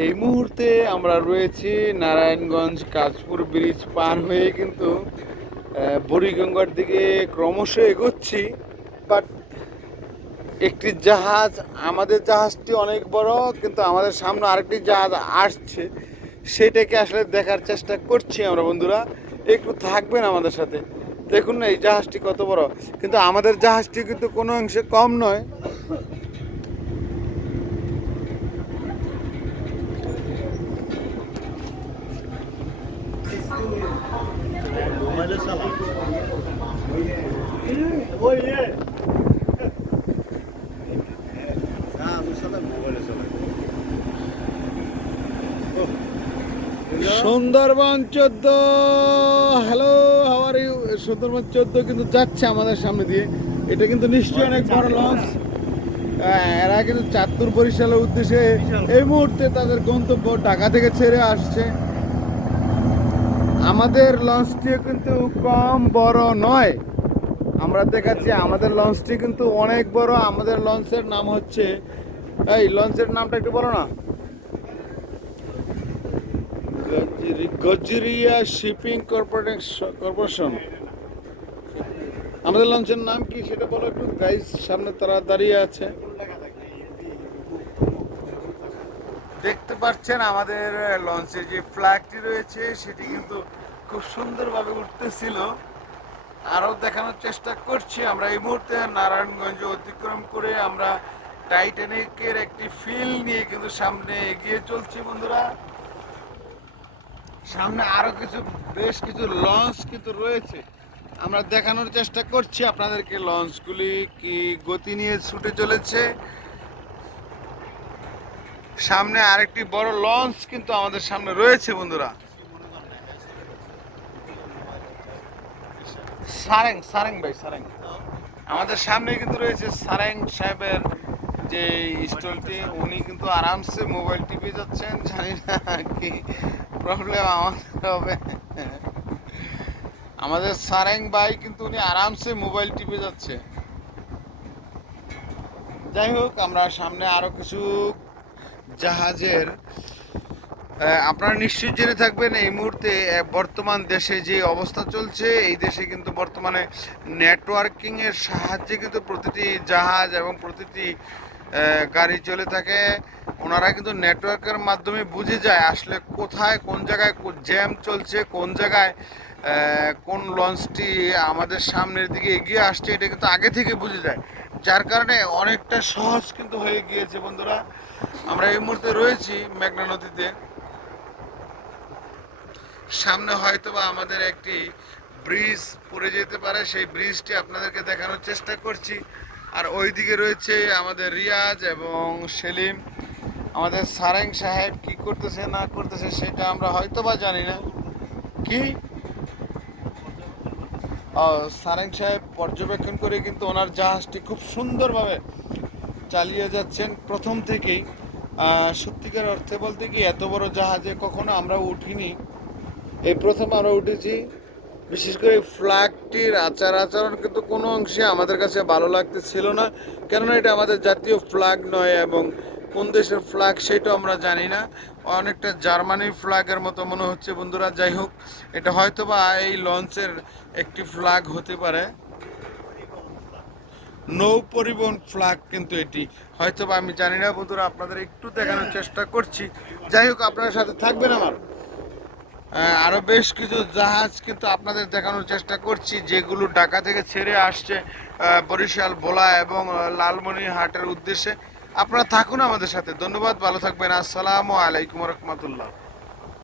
এই মুহূর্তে আমরা রয়েছি নারায়ণগঞ্জ কাঁচপুর ব্রিজ পার হয়ে কিন্তু বুড়িগঙ্গার দিকে ক্রমশ এগোচ্ছি। বাট একটি জাহাজ, আমাদের জাহাজটি অনেক বড়, কিন্তু আমাদের সামনে আরেকটি জাহাজ আসছে, সেটাকে আসলে দেখার চেষ্টা করছি আমরা বন্ধুরা। একটু থাকবেন আমাদের সাথে, দেখুন না এই জাহাজটি কত বড়, কিন্তু আমাদের জাহাজটি কিন্তু কোনো অংশে কম নয়। Sundarban 14, hello, how are you? Sundarban 14 কিন্তু যাচ্ছে আমাদের সামনে দিয়ে। এটা কিন্তু নিশ্চয়ই অনেক বড় লঞ্চ। এরা কিন্তু চাঁদপুর বরিশালের উদ্দেশ্যে এই মুহূর্তে তাদের গন্তব্য ঢাকা থেকে ছেড়ে আসছে। আমাদের লঞ্চটিও কিন্তু কম বড় নয়। আমরা দেখাচ্ছি আমাদের লঞ্চটি কিন্তু অনেক বড়। আমাদের লঞ্চের নাম হচ্ছে, এই লঞ্চের নামটা একটু বলো না। Gazaria shipping corporation. আমাদের লঞ্চের নাম কি সেটা বলো একটু গাইজ, সামনে তারা দাঁড়িয়ে আছে। দেখতে পাচ্ছেন আমাদের লঞ্চে যে ফ্ল্যাগটি রয়েছে সেটি কিন্তু খুব সুন্দরভাবে উঠতেছিল। আরও দেখানোর চেষ্টা করছি। আমরা এই মুহূর্তে নারায়ণগঞ্জ অতিক্রম করে আমরা টাইটানিকের একটি ফিল নিয়ে কিন্তু সামনে এগিয়ে চলছি বন্ধুরা। সামনে আরো বেশ কিছু লঞ্চ কিন্তু রয়েছে, আমরা দেখানোর চেষ্টা করছি আপনাদেরকে লঞ্চগুলি কি গতি নিয়ে ছুটে চলেছে। সামনে আরেকটি বড় লঞ্চ কিন্তু আমাদের সামনে রয়েছে বন্ধুরা। সারেং সারেং ভাই সারেং আমাদের সামনে কিন্তু রয়েছে সারেং সাহেবের যে স্টলটি। উনি কিন্তু আরামসে মোবাইল টিপে যাচ্ছেন, জানি না কি প্রবলেম আমাদের হবে। আমাদের সারেং ভাই কিন্তু উনি আরামসে মোবাইল টিপে যাচ্ছে। যাই হোক, আমরা সামনে আরো কিছু জাহাজের, আপনারা নিশ্চয়ই জেনে থাকবেন এই মুহূর্তে বর্তমান দেশে যে অবস্থা চলছে, এই দেশে কিন্তু বর্তমানে নেটওয়ার্কিংয়ের সাহায্যে কিন্তু প্রতিটি জাহাজ এবং প্রতিটি গাড়ি চলে থাকে। ওনারা কিন্তু নেটওয়ার্কের মাধ্যমে বুঝে যায় আসলে কোথায় কোন জায়গায় জ্যাম চলছে, কোন জায়গায় কোন লঞ্চটি আমাদের সামনের দিকে এগিয়ে আসছে, এটা কিন্তু আগে থেকে বুঝে যায়। যার কারণে অনেকটা সহজ কিন্তু হয়ে গিয়েছে বন্ধুরা। আমরা এই মুহূর্তে রয়েছি মেঘনা নদীতে। সামনে হয়তো বা আমাদের একটি ব্রিজ পড়ে যেতে পারে, সেই ব্রিজটি আপনাদেরকে দেখানোর চেষ্টা করছি। আর ওইদিকে রয়েছে আমাদের রিয়াজ এবং সেলিম। আমাদের সারেং সাহেব কি করতেছে না করতেছে সেটা আমরা হয়তো বা জানি না। কি সারেং সাহেব পর্যবেক্ষণ করে কিন্তু ওনার জাহাজটি খুব সুন্দরভাবে চালিয়ে যাচ্ছেন প্রথম থেকেই। সত্যিকার অর্থে বলতে কি এত বড় জাহাজে কখনো আমরা উঠিনি, এই প্রথম আমরা উঠেছি। বিশেষ করে ফ্ল্যাগটির আচরণ কিন্তু কোনো অংশে আমাদের কাছে ভালো লাগতেছিল না, কেননা এটা আমাদের জাতীয় ফ্ল্যাগ নয় এবং কোন দেশের ফ্ল্যাগ সেটাও আমরা জানি না। অনেকটা জার্মানি ফ্ল্যাগের মতো মনে হচ্ছে বন্ধুরা। যাই হোক, এটা হয়তো বা এই লঞ্চের একটি ফ্ল্যাগ হতে পারে, নৌ পরিবহন ফ্ল্যাগ কিন্তু এটি হয়তো বা, আমি জানি না বন্ধুরা, আপনাদের একটু দেখানোর চেষ্টা করছি। যাই হোক, আপনার সাথে থাকবেন আমার। আরও বেশ কিছু জাহাজ কিন্তু আপনাদের দেখানোর চেষ্টা করছি, যেগুলো ঢাকা থেকে ছেড়ে আসছে বরিশাল, ভোলা এবং লালমনিরহাটের উদ্দেশ্যে। আপনারা থাকুন আমাদের সাথে। ধন্যবাদ, ভালো থাকবেন। আসসালামু আলাইকুম রহমতুল্লাহ।